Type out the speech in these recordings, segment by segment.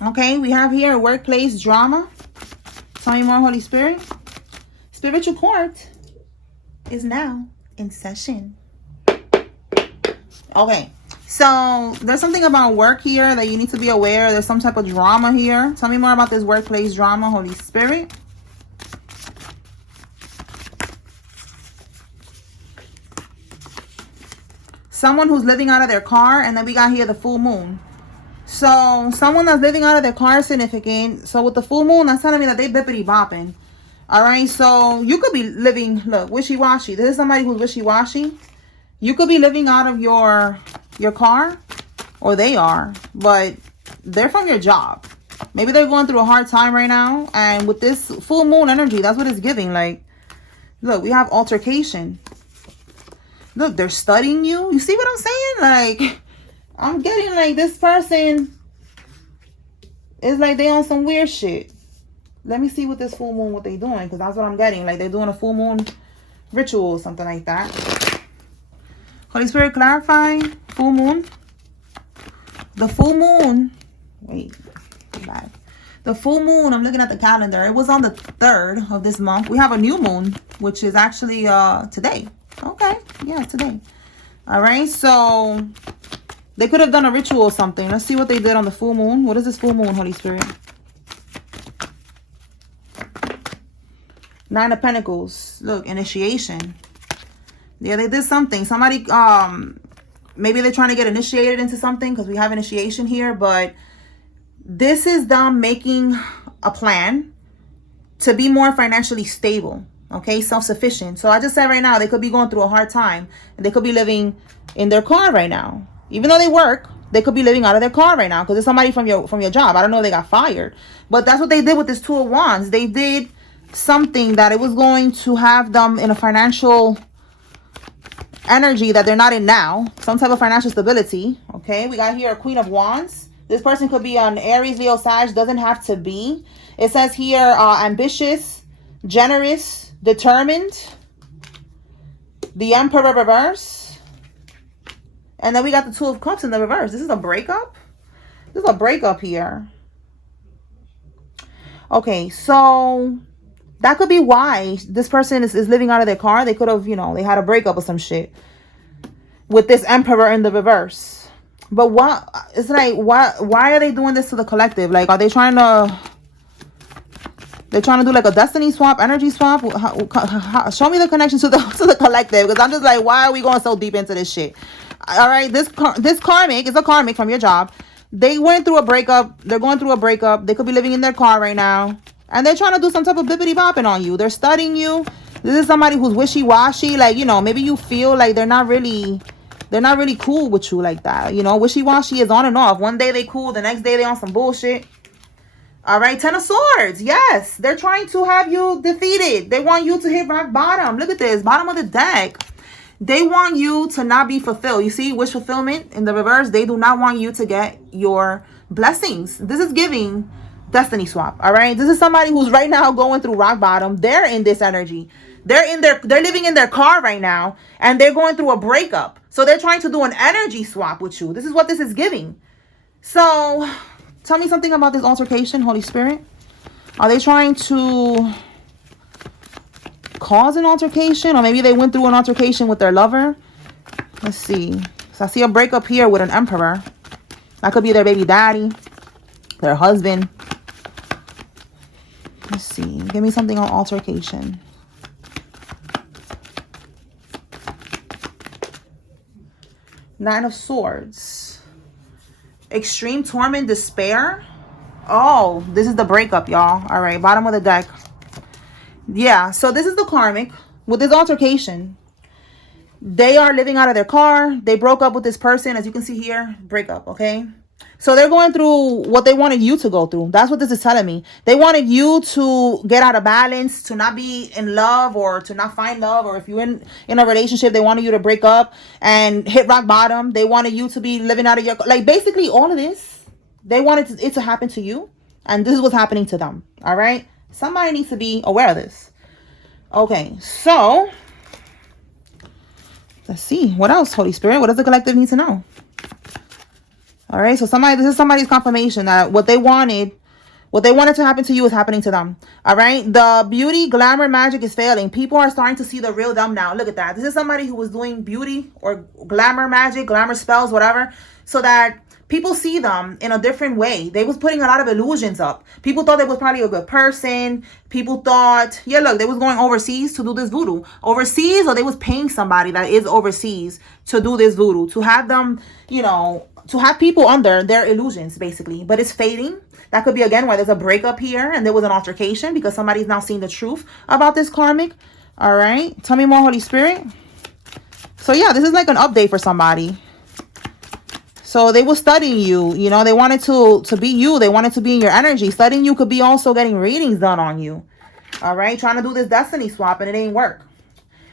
Okay, we have here workplace drama. Tell me more, Holy Spirit. Spiritual court is now in session. Okay, so there's something about work here that you need to be aware. There's some type of drama here. Tell me more about this workplace drama, Holy Spirit. Someone who's living out of their car, and then we got here the full moon. So someone that's living out of their car is significant. So with the full moon, that's telling me that they bippity bopping. All right, so you could be living, look, wishy-washy. This is somebody who's wishy-washy. You could be living out of your car, or they are, but they're from your job. Maybe they're going through a hard time right now, and with this full moon energy, that's what it's giving. Like, look, we have altercation. Look, they're studying you. You see what I'm saying? Like, I'm getting like this person is like they on some weird shit. Let me see with this full moon what they doing, because that's what I'm getting. Like they're doing a full moon ritual or something like that. Holy Spirit, clarify. Full moon. The full moon. Wait. Go back. The full moon, I'm looking at the calendar. It was on the 3rd of this month. We have a new moon, which is actually today. Okay. Yeah, today. All right. So they could have done a ritual or something. Let's see what they did on the full moon. What is this full moon, Holy Spirit? 9 of Pentacles. Look, initiation. Yeah, they did something. Somebody, maybe they're trying to get initiated into something, because we have initiation here. But this is them making a plan to be more financially stable. Okay, self-sufficient. So I just said right now, they could be going through a hard time. And they could be living in their car right now. Even though they work, they could be living out of their car right now, because it's somebody from your job. I don't know if they got fired. But that's what they did with this 2 of Wands. They did something that it was going to have them in a financial energy that they're not in now. Some type of financial stability. Okay, we got here a Queen of Wands. This person could be an Aries, Leo, Sag. Doesn't have to be. It says here ambitious, generous, determined. The Emperor reverse. And then we got the 2 of Cups in the reverse. This is a breakup. This is a breakup here. Okay, so that could be why this person is living out of their car. They could have, they had a breakup or some shit with this Emperor in the reverse. But what, it's like, why are they doing this to the collective? Like, are they trying to, they're trying to do like a destiny swap, energy swap? Show me the connection to the collective, because I'm just like, why are we going so deep into this shit? All right, this karmic is a karmic from your job. They went through a breakup. They're going through a breakup. They could be living in their car right now. And they're trying to do some type of bippity bopping on you. They're studying you. This is somebody who's wishy-washy. Like, maybe you feel like they're not really cool with you like that. Wishy-washy is on and off. One day they cool. The next day they on some bullshit. All right, 10 of Swords. Yes, they're trying to have you defeated. They want you to hit rock bottom. Look at this. Bottom of the deck. They want you to not be fulfilled. You see, wish fulfillment in the reverse. They do not want you to get your blessings. This is giving destiny swap. All right, this is somebody who's right now going through rock bottom. They're in this energy. They're living in their car right now, and they're going through a breakup. So they're trying to do an energy swap with you. This is what this is giving. So tell me something about this altercation, Holy Spirit. Are they trying to cause an altercation, or maybe they went through an altercation with their lover? Let's see. So I see a breakup here with an Emperor. That could be their baby daddy, their husband. Let's see. Give me something on altercation. Nine of Swords. Extreme torment, despair. Oh, this is the breakup, y'all. All right, bottom of the deck. Yeah, so this is the karmic with this altercation. They are living out of their car. They broke up with this person. As you can see here, breakup, okay? So they're going through what they wanted you to go through. That's what this is telling me. They wanted you to get out of balance, to not be in love, or to not find love. Or if you're in a relationship, they wanted you to break up and hit rock bottom. They wanted you to be living out of your... Like, basically, all of this, they wanted it to happen to you. And this is what's happening to them, all right? Somebody needs to be aware of this. Okay, so let's see. What else, Holy Spirit? What does the collective need to know? All right. So this is somebody's confirmation that what they wanted to happen to you is happening to them. All right. The beauty, glamour, magic is failing. People are starting to see the real them now. Look at that. This is somebody who was doing beauty or glamour magic, glamour spells, whatever, so that people see them in a different way. They was putting a lot of illusions up. People thought they was probably a good person. People thought, yeah, look, they was going overseas to do this voodoo. Overseas, or they was paying somebody that is overseas to do this voodoo, to have them, you know, to have people under their illusions, basically. But it's fading. That could be, again, where there's a breakup here and there was an altercation because somebody's now seeing the truth about this karmic. All right. Tell me more, Holy Spirit. So, yeah, this is like an update for somebody. So they were studying you. You know, they wanted to be you. They wanted to be in your energy. Studying you could be also getting readings done on you. All right. Trying to do this destiny swap and it ain't work.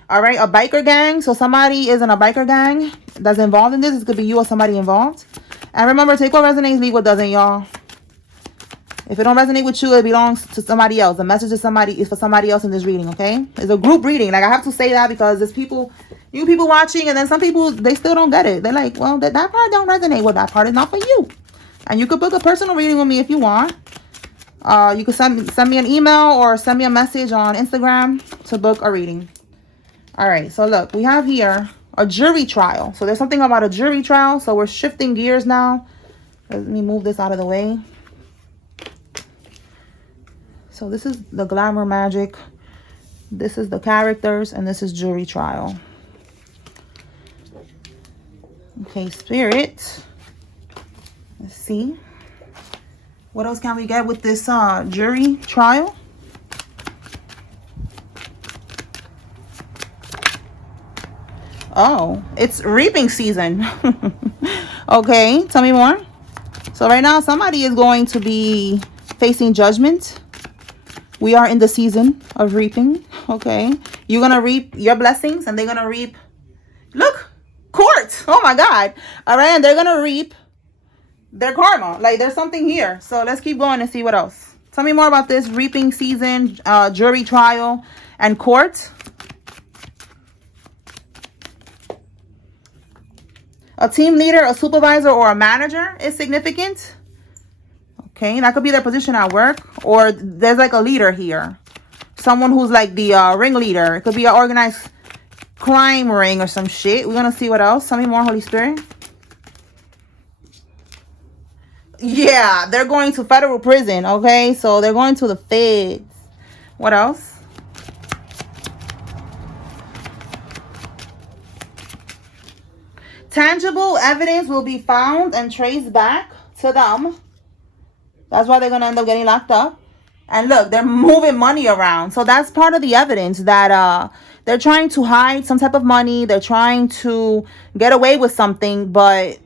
All right. A biker gang. So somebody is in a biker gang that's involved in this. This could be you or somebody involved. And remember, take what resonates, leave what doesn't, y'all. If it don't resonate with you, it belongs to somebody else. The message is for somebody else in this reading, okay? It's a group reading. Like, I have to say that because there's people, you people watching, and then some people, they still don't get it. They're like, well, that part don't resonate. Well, that part is not for you. And you could book a personal reading with me if you want. You could send me an email or send me a message on Instagram to book a reading. All right, so look, we have here a jury trial. So there's something about a jury trial. So we're shifting gears now. Let me move this out of the way. So this is the glamour magic. This is the characters, and this is jury trial. Okay, Spirit. Let's see. What else can we get with this jury trial? Oh, it's reaping season. Okay, tell me more. So right now, somebody is going to be facing judgment. We are in the season of reaping, okay? You're going to reap your blessings, and they're going to reap, look, court. Oh, my God. All right, and they're going to reap their karma. Like, there's something here. So let's keep going and see what else. Tell me more about this reaping season, jury trial, and court. A team leader, a supervisor, or a manager is significant. Okay, that could be their position at work, or there's like a leader here. Someone who's like the ringleader. It could be an organized crime ring or some shit. We're going to see what else. Tell me more, Holy Spirit. Yeah, they're going to federal prison, okay? So they're going to the feds. What else? Tangible evidence will be found and traced back to them. That's why they're going to end up getting locked up. And look, they're moving money around. So that's part of the evidence that they're trying to hide some type of money. They're trying to get away with something. But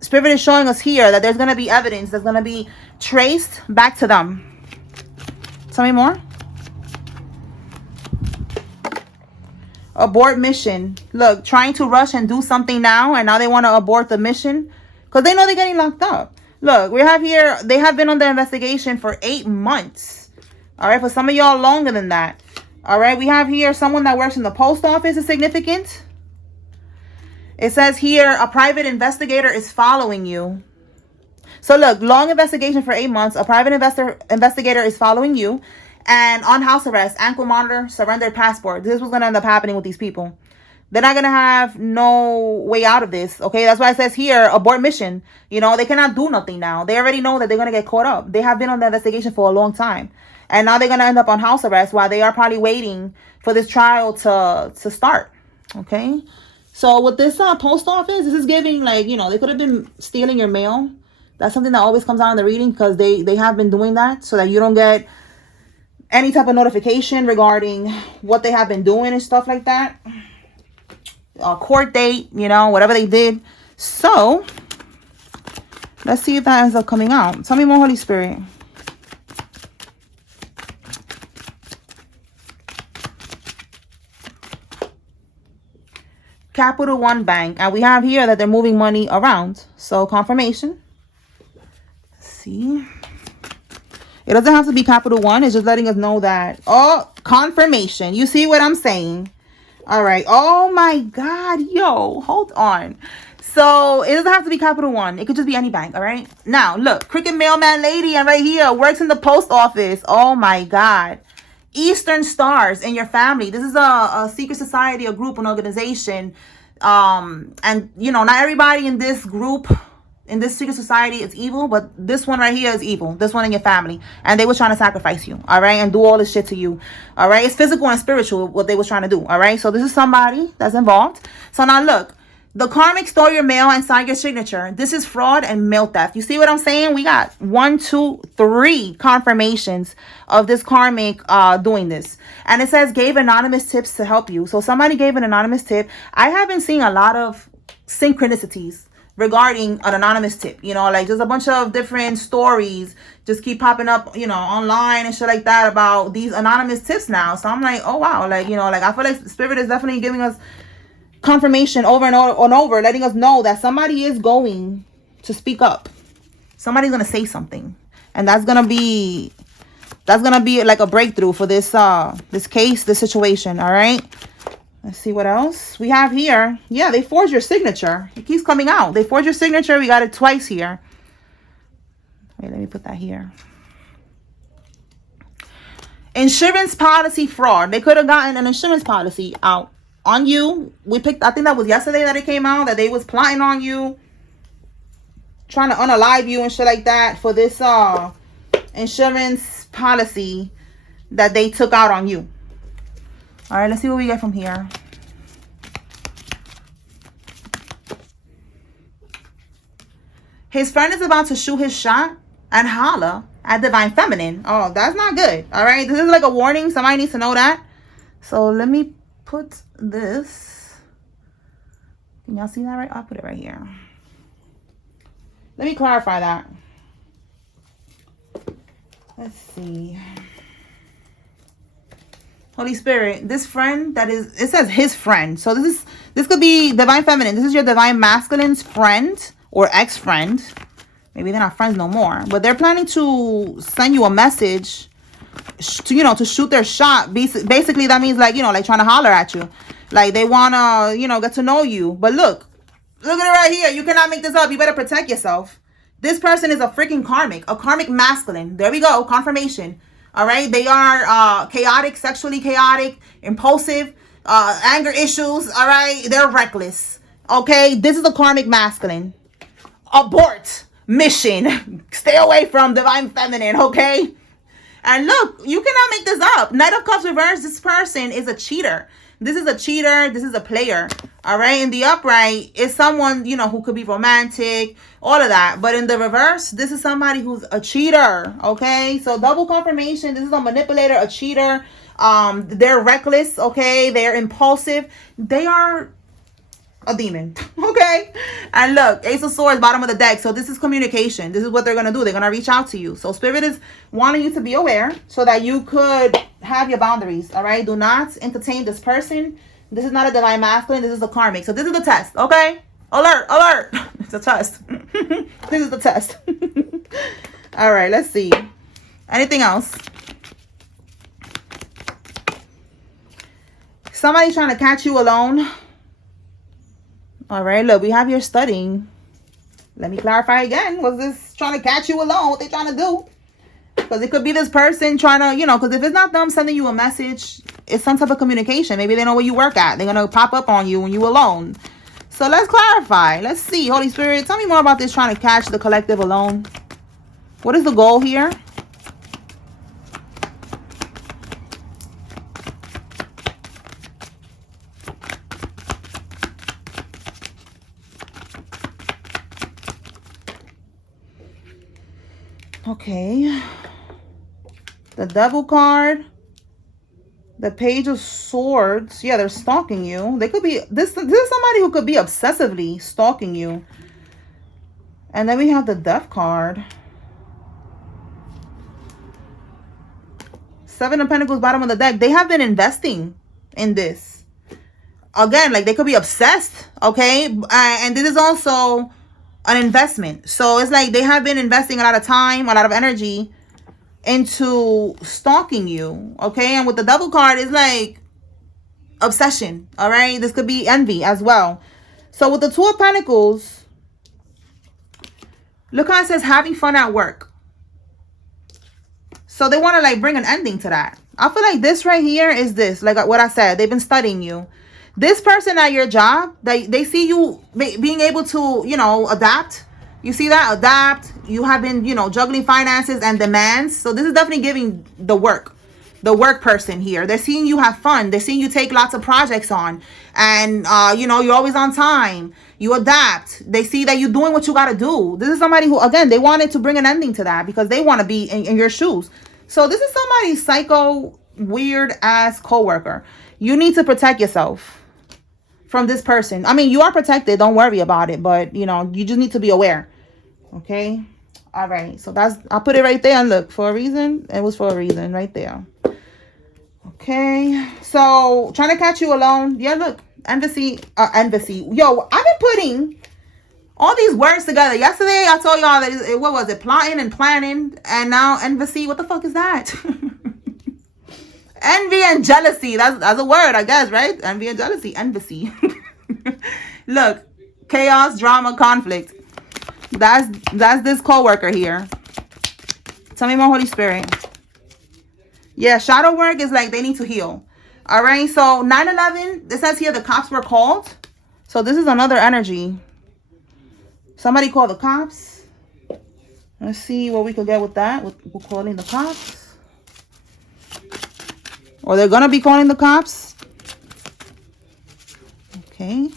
Spirit is showing us here that there's going to be evidence that's going to be traced back to them. Tell me more. Abort mission. Look, trying to rush and do something now. And now they want to abort the mission because they know they're getting locked up. Look, we have here, they have been under investigation for 8 months. All right, for some of y'all longer than that. All right, we have here someone that works in the post office is significant. It says here, a private investigator is following you. So look, long investigation for 8 months. A private investigator is following you. And on house arrest, ankle monitor, surrendered passport. This is what's going to end up happening with these people. They're not going to have no way out of this, okay? That's why it says here, abort mission. You know, they cannot do nothing now. They already know that they're going to get caught up. They have been on the investigation for a long time. And now they're going to end up on house arrest while they are probably waiting for this trial to start, okay? So with this post office, this is giving, like, you know, they could have been stealing your mail. That's something that always comes out in the reading because they have been doing that so that you don't get any type of notification regarding what they have been doing and stuff like that. Court date, you know, whatever they did. So let's see if that ends up coming out. Tell me more, Holy Spirit. Capital One Bank, and we have here that they're moving money around. So confirmation. Let's see, it doesn't have to be Capital One. It's just letting us know that, oh, confirmation. You see what I'm saying? All right. Oh my God. Yo, hold on. So it doesn't have to be Capital One. It could just be any bank. All right. Now look, Cricket Mailman Lady, and right here works in the post office. Oh my God. Eastern Stars in your family. This is a secret society, a group, an organization. And you know, not everybody in this group, in this secret society is evil, but this one right here is evil. This one in your family. And they were trying to sacrifice you, all right? And do all this shit to you, all right? It's physical and spiritual, what they was trying to do, all right? So this is somebody that's involved. So now look, the karmic stole your mail and signed your signature. This is fraud and mail theft. You see what I'm saying? We got 1, 2, 3 confirmations of this karmic doing this. And it says gave anonymous tips to help you. So somebody gave an anonymous tip. I have been seeing a lot of synchronicities regarding an anonymous tip, you know, like there's a bunch of different stories just keep popping up, you know, online and shit like that about these anonymous tips now. So I'm like, oh wow, like, you know, like I feel like spirit is definitely giving us confirmation over and over, letting us know that somebody is going to speak up. Somebody's gonna say something, and that's gonna be like a breakthrough for this this case, this situation. All right. Let's see what else we have here. Yeah, they forged your signature. It keeps coming out. They forged your signature. We got it twice here. Wait, let me put that here. Insurance policy fraud. They could have gotten an insurance policy out on you. We picked, I think that was yesterday that it came out, that they was plotting on you, trying to unalive you and shit like that for this insurance policy that they took out on you. All right, let's see what we get from here. His friend is about to shoot his shot and holla at Divine Feminine. Oh, that's not good. All right, this is like a warning. Somebody needs to know that. So let me put this. Can y'all see that right? I'll put it right here. Let me clarify that. Let's see. Holy Spirit, this friend that is, it says his friend. So this could be Divine Feminine. This is your Divine Masculine's friend or ex-friend. Maybe they're not friends no more. But they're planning to send you a message to, you know, to shoot their shot. Basically, that means like, you know, like trying to holler at you. Like they want to, you know, get to know you. But look at it right here. You cannot make this up. You better protect yourself. This person is a freaking karmic, a karmic masculine. There we go. Confirmation. All right. They are chaotic, sexually chaotic, impulsive, anger issues. All right. They're reckless. Okay. This is a karmic masculine. Abort mission. Stay away from Divine Feminine. Okay. And look, you cannot make this up. Knight of Cups reverse. This person is a cheater. This is a cheater. This is a player. All right. In the upright is someone, you know, who could be romantic, all of that. But in the reverse, this is somebody who's a cheater. Okay. So double confirmation. This is a manipulator, a cheater. They're reckless. Okay. They're impulsive. They are a demon. Okay. And look, Ace of Swords, bottom of the deck. So this is communication. This is what they're going to do. They're going to reach out to you. So Spirit is wanting you to be aware so that you could have your boundaries. All right. Do not entertain this person. This is not a Divine Masculine. This is a karmic. So this is the test. Okay. Alert, alert. It's a test. This is the test. All right. Let's see. Anything else? Somebody trying to catch you alone. All right, look, we have your studying. Let me clarify again. Was this trying to catch you alone? What they trying to do? Because it could be this person trying to, you know, because if it's not them sending you a message, it's some type of communication. Maybe they know where you work at. They're going to pop up on you when you alone. So let's clarify. Let's see. Holy Spirit, tell me more about this trying to catch the collective alone. What is the goal here? Okay, the Devil card, the Page of Swords. Yeah, they're stalking you. They could be, this is somebody who could be obsessively stalking you. And then we have the Death card. Seven of Pentacles, bottom of the deck. They have been investing in this. Again, like they could be obsessed, okay? And this is also an investment. So it's like they have been investing a lot of time, a lot of energy into stalking you, okay? And with the Devil card, it's like obsession. All right. This could be envy as well. So with the Two of Pentacles, look how it says having fun at work. So they want to like bring an ending to that. I feel like this right here is this, like what I said. They've been studying you. This person at your job, they see you being able to, you know, adapt. You see that? Adapt. You have been, you know, juggling finances and demands. So this is definitely giving the work person here. They're seeing you have fun. They're seeing you take lots of projects on. And, you know, you're always on time. You adapt. They see that you're doing what you got to do. This is somebody who, again, they wanted to bring an ending to that because they want to be in your shoes. So this is somebody's psycho, weird ass coworker. You need to protect yourself from this person. I mean, you are protected. Don't worry about it. But, you know, you just need to be aware. Okay. All right. So that's, I'll put it right there. And look, for a reason. It was for a reason right there. Okay. So trying to catch you alone. Yeah, look. Embassy. Yo, I've been putting all these words together. Yesterday, I told y'all that what was it? Plotting and planning. And now embassy. What the fuck is that? Envy and jealousy. That's a word, I guess, right? Envy and jealousy. Embassy. Look. Chaos, drama, conflict. That's this co-worker here. Tell me more, Holy Spirit. Yeah, shadow work is like they need to heal. All right. So 9/11, it says here the cops were called. So this is another energy. Somebody called the cops. Let's see what we could get with that. We're calling the cops. Or they're going to be calling the cops. Okay.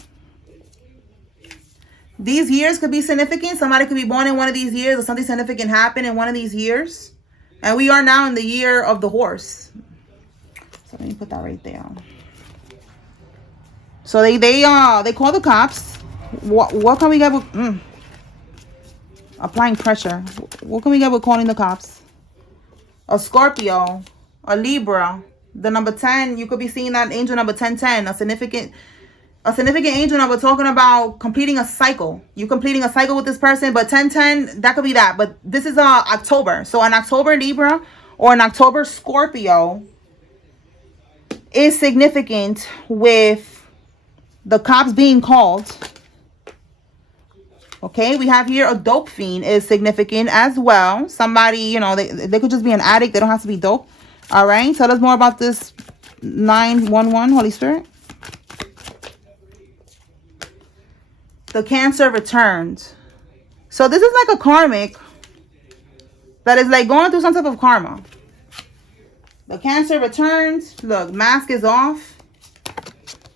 These years could be significant. Somebody could be born in one of these years or something significant happened in one of these years. And we are now in the year of the horse. So let me put that right there. So they call the cops. What can we get with applying pressure? What can we get with calling the cops? A Scorpio, a Libra, the number 10. You could be seeing that angel number 1010, a significant angel number talking about completing a cycle. You completing a cycle with this person, but 1010, that could be that. But this is October. So an October Libra or an October Scorpio is significant with the cops being called. Okay, we have here a dope fiend is significant as well. Somebody, you know, they could just be an addict. They don't have to be dope. All right, tell us more about this 911, Holy Spirit. The Cancer returned. So this is like a karmic that is like going through some type of karma. The Cancer returns. Look, mask is off.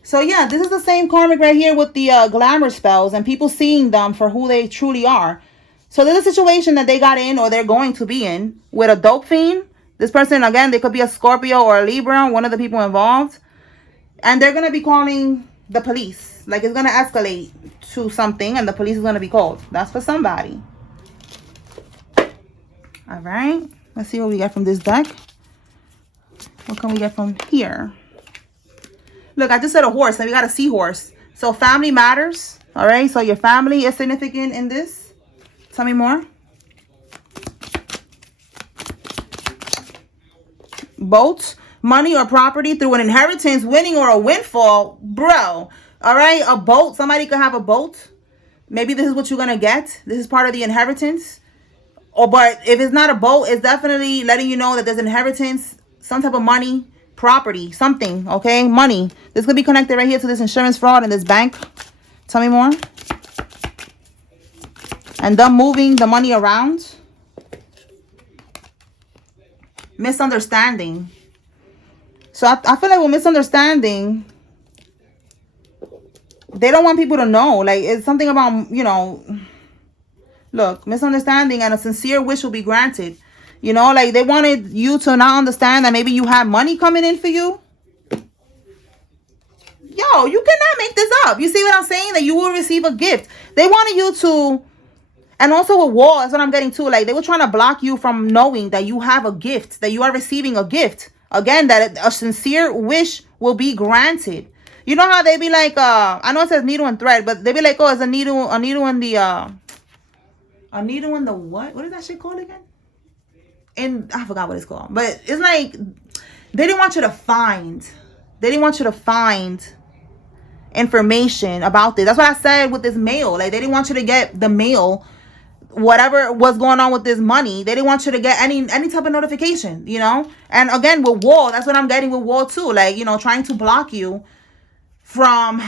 So yeah, this is the same karmic right here with the glamour spells and people seeing them for who they truly are. So there's a situation that they got in or they're going to be in with a dope fiend. This person, again, they could be a Scorpio or a Libra, one of the people involved. And they're going to be calling the police. Like it's going to escalate to something and the police is going to be called. That's for somebody. All right. Let's see what we get from this deck. What can we get from here? Look, I just said a horse and we got a seahorse. So family matters. All right. So your family is significant in this. Tell me more. Boat, money or property through an inheritance, winning or a windfall. Bro. All right. A boat. Somebody could have a boat. Maybe this is what you're going to get. This is part of the inheritance. But if it's not a boat, it's definitely letting you know that there's inheritance, some type of money, property, something. Okay. Money. This could be connected right here to this insurance fraud in this bank. Tell me more. And them moving the money around. Misunderstanding. So I feel like with misunderstanding, they don't want people to know. Like it's something about, you know, look, misunderstanding and a sincere wish will be granted. You know, like they wanted you to not understand that maybe you have money coming in for you. Yo, you cannot make this up. You see what I'm saying? That you will receive a gift. They wanted you to, and also with war, that's what I'm getting to. Like they were trying to block you from knowing that you have a gift, that you are receiving a gift. Again, that a sincere wish will be granted. You know how they be like, I know it says needle and thread, but they be like, oh, it's a needle in the, a needle in the what? What is that shit called again? And I forgot what it's called. But it's like, they didn't want you to find They didn't want you to find information about this. That's what I said with this mail. Like, they didn't want you to get the mail, whatever was going on with this money. They didn't want you to get any type of notification, you know. And again, with Wall, that's what I'm getting with Wall too. Like, you know, trying to block you from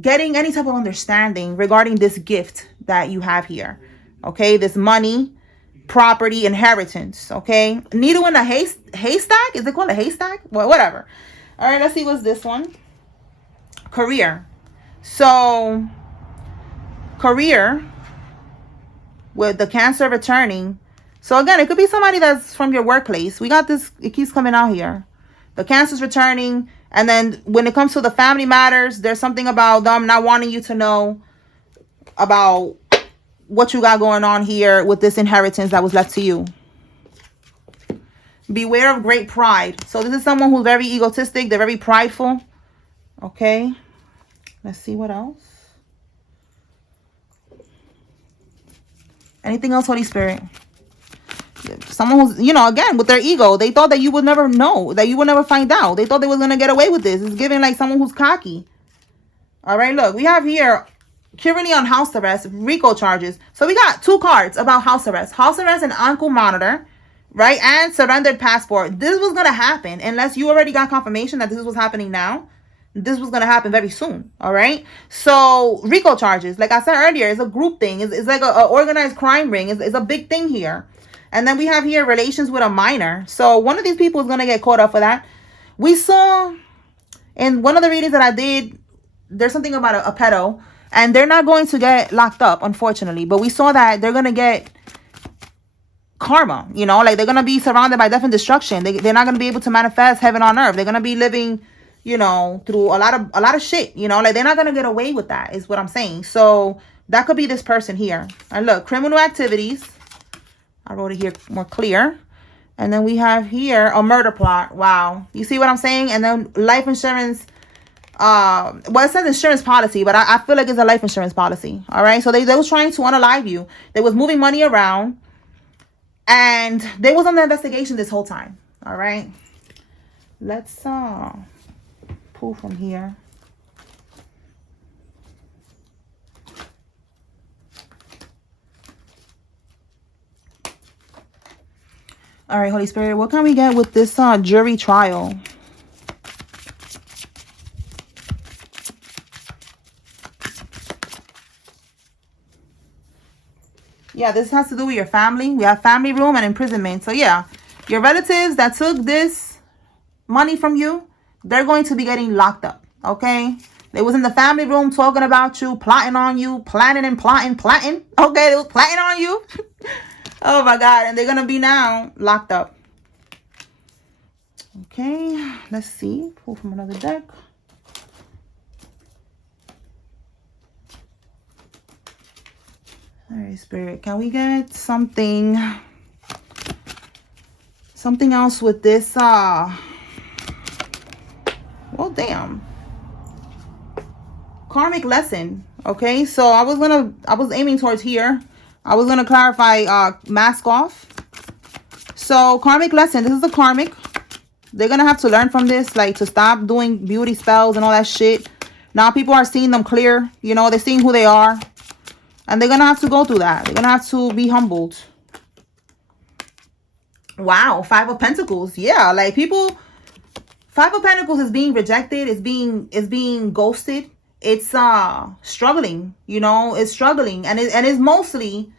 getting any type of understanding regarding this gift that you have here. Okay, this money, property, inheritance. Okay, needle in a haystack. Is it called a haystack? Well, whatever. All right, let's see what's this one. Career. So career with the Cancer returning. So again, it could be somebody that's from your workplace. We got this, it keeps coming out here. The Cancer's returning. And then when it comes to the family matters, there's something about them not wanting you to know about what you got going on here with this inheritance that was left to you. Beware of great pride. So this is someone who's very egotistic. They're very prideful. Okay. Let's see what else. Anything else, Holy Spirit? Someone who's, you know, again, with their ego, they thought that you would never know, that you would never find out. They thought they was going to get away with this. It's giving like someone who's cocky. All right, look, we have here currently on house arrest, RICO charges. So we got two cards about house arrest and ankle monitor, right? And surrendered passport. This was going to happen unless you already got confirmation that this was happening now. This was going to happen very soon. All right. So RICO charges, like I said earlier, is a group thing. It's like a organized crime ring. It's a big thing here. And then we have here relations with a minor. So one of these people is going to get caught up for that. We saw in one of the readings that I did, there's something about a pedo. And they're not going to get locked up, unfortunately. But we saw that they're going to get karma. You know, like they're going to be surrounded by death and destruction. They're not going to be able to manifest heaven on earth. They're going to be living, you know, through a lot of shit. You know, like they're not going to get away with that is what I'm saying. So that could be this person here. And look, criminal activities. I wrote it here more clear. And then we have here a murder plot. Wow. You see what I'm saying? And then life insurance. Well, it says insurance policy, but I feel like it's a life insurance policy. All right. So they was trying to unalive you. They was moving money around. And they was on the investigation this whole time. All right. Let's pull from here. All right, Holy Spirit, what can we get with this jury trial? Yeah, this has to do with your family. We have family room and imprisonment. So yeah, your relatives that took this money from you, they're going to be getting locked up. Okay. They was in the family room talking about you, plotting on you, planning and plotting. Okay, they was plotting on you. Oh my God. And they're going to be now locked up. Okay. Let's see. Pull from another deck. All right, Spirit. Can we get something else with this? Well, damn. Karmic lesson. Okay. So I was aiming towards here. I was going to clarify mask off. So karmic lesson. This is the karmic. They're going to have to learn from this, like to stop doing beauty spells and all that shit. Now people are seeing them clear. You know, they're seeing who they are. And they're going to have to go through that. They're going to have to be humbled. Wow. 5 of Pentacles. Yeah. Like people, 5 of Pentacles is being rejected. It's being ghosted. It's struggling, you know, it's struggling. And it's mostly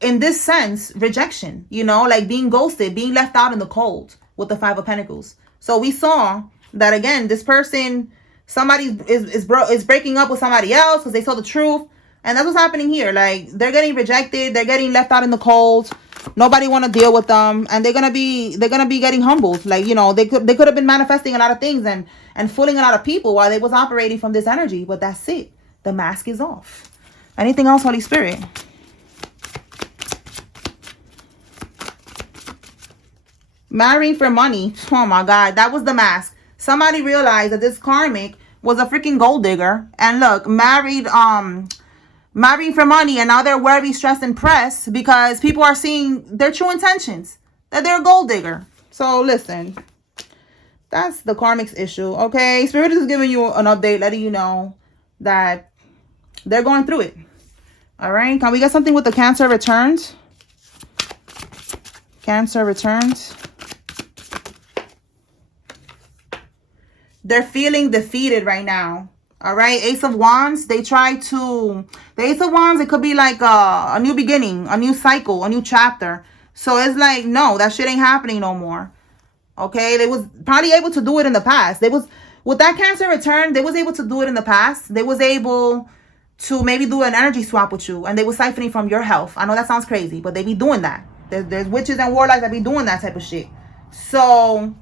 in this sense, rejection, you know, like being ghosted, being left out in the cold with the 5 of Pentacles. So we saw that again, this person, somebody is breaking up with somebody else because they saw the truth. And that's what's happening here. Like they're getting rejected. They're getting left out in the cold. Nobody want to deal with them. And they're going to be getting humbled. Like, you know, they could have been manifesting a lot of things and fooling a lot of people while they was operating from this energy. But that's it. The mask is off. Anything else, Holy Spirit? Marrying for money. Oh my God. That was the mask. Somebody realized that this karmic was a freaking gold digger. And look, marrying for money, and now they're worried, stressed, and pressed because people are seeing their true intentions, that they're a gold digger. So listen, That's the karmic's issue, okay? Spirit is giving you an update, letting you know that they're going through it. All right? Can we get something with the Cancer returns? Cancer returns. They're feeling defeated right now. All right? Ace of Wands, they try to... The Ace of Wands, it could be like a new beginning, a new cycle, a new chapter. So it's like, no, that shit ain't happening no more. Okay? They was probably able to do it in the past. They was... With that Cancer return, they was able to do it in the past. They was able to maybe do an energy swap with you. And they was siphoning from your health. I know that sounds crazy, but they be doing that. There's witches and warlocks that be doing that type of shit. So...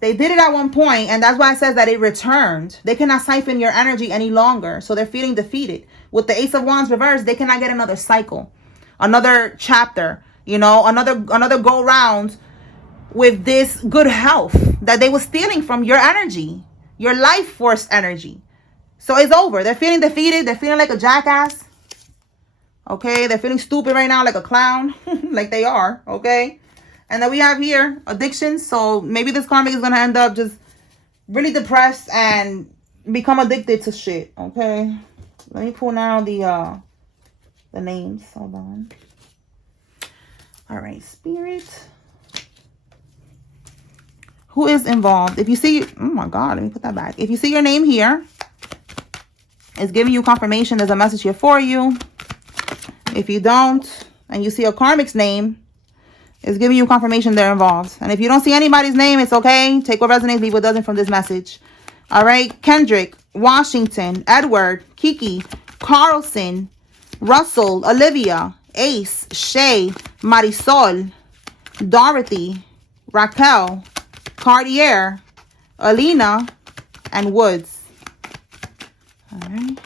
They did it at one point, and that's why it says that it returned. They cannot siphon your energy any longer, so they're feeling defeated. With the Ace of Wands reversed, they cannot get another cycle, another chapter, you know, another go round with this good health that they were stealing from your energy, your life force energy. So it's over. They're feeling defeated. They're feeling like a jackass. Okay, they're feeling stupid right now, like a clown, like they are. Okay. And then we have here addictions. So maybe this karmic is going to end up just really depressed and become addicted to shit. Okay. Let me pull now the names. Hold on. All right. Spirit. Who is involved? If you see... Oh my God. Let me put that back. If you see your name here, it's giving you confirmation. There's a message here for you. If you don't, and you see a karmic's name, it's giving you confirmation they're involved. And if you don't see anybody's name, it's okay. Take what resonates, leave what doesn't from this message. All right. Kendrick, Washington, Edward, Kiki, Carlson, Russell, Olivia, Ace, Shay, Marisol, Dorothy, Raquel, Cartier, Alina, and Woods. All right.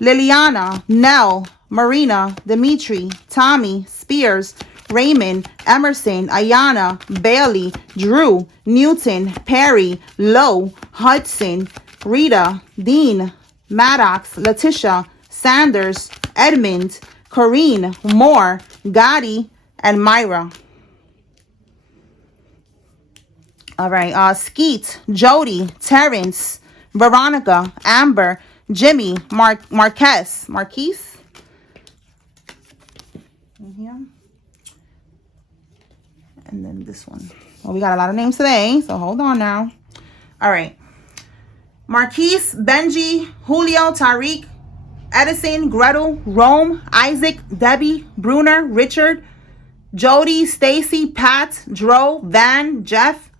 Liliana, Nell, Marina, Dimitri, Tommy, Spears, Raymond, Emerson, Ayana, Bailey, Drew, Newton, Perry, Lowe, Hudson, Rita, Dean, Maddox, Letitia, Sanders, Edmund, Corrine, Moore, Gotti, and Myra. All right. Skeet, Jody, Terrence, Veronica, Amber, Jimmy, Marquise. Here. And then this one. Well, we got a lot of names today, so hold on now. All right. Marquise, Benji, Julio, Tariq, Edison, Gretel, Rome, Isaac, Debbie, Bruner, Richard, Jody, Stacy, Pat, Dro, Van, Jeff,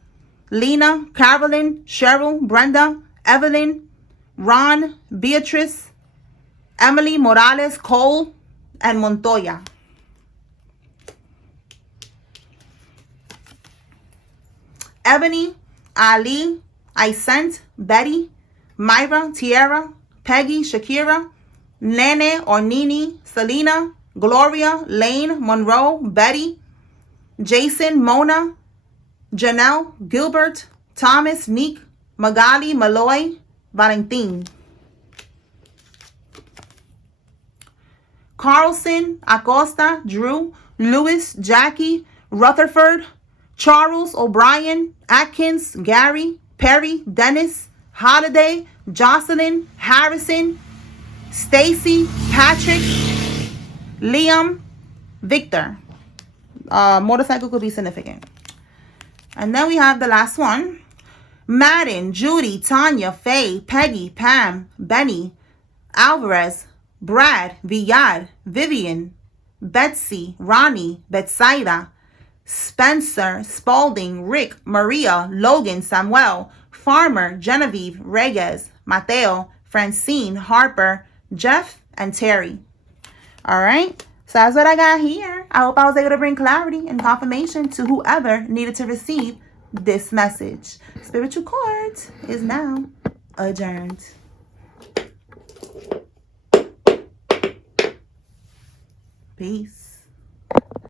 Lena, Carolyn, Cheryl, Brenda, Evelyn, Ron, Beatrice, Emily, Morales, Cole, and Montoya. Ebony, Ali, Isent, Betty, Myra, Tierra, Peggy, Shakira, Nene or Nini, Selena, Gloria, Lane, Monroe, Betty, Jason, Mona, Janelle, Gilbert, Thomas, Neek, Magali, Malloy, Valentin. Carlson, Acosta, Drew, Lewis, Jackie, Rutherford, Charles, O'Brien, Atkins, Gary, Perry, Dennis, Holiday, Jocelyn, Harrison, Stacy, Patrick, Liam, Victor. Motorcycle could be significant. And then we have the last one. Madden, Judy, Tanya, Faye, Peggy, Pam, Benny, Alvarez, Brad, Villard, Vivian, Betsy, Ronnie, Betsaida, Spencer, Spalding, Rick, Maria, Logan, Samuel, Farmer, Genevieve, Reyes, Mateo, Francine, Harper, Jeff, and Terry. All right. So that's what I got here. I hope I was able to bring clarity and confirmation to whoever needed to receive this message. Spiritual Court is now adjourned. Peace.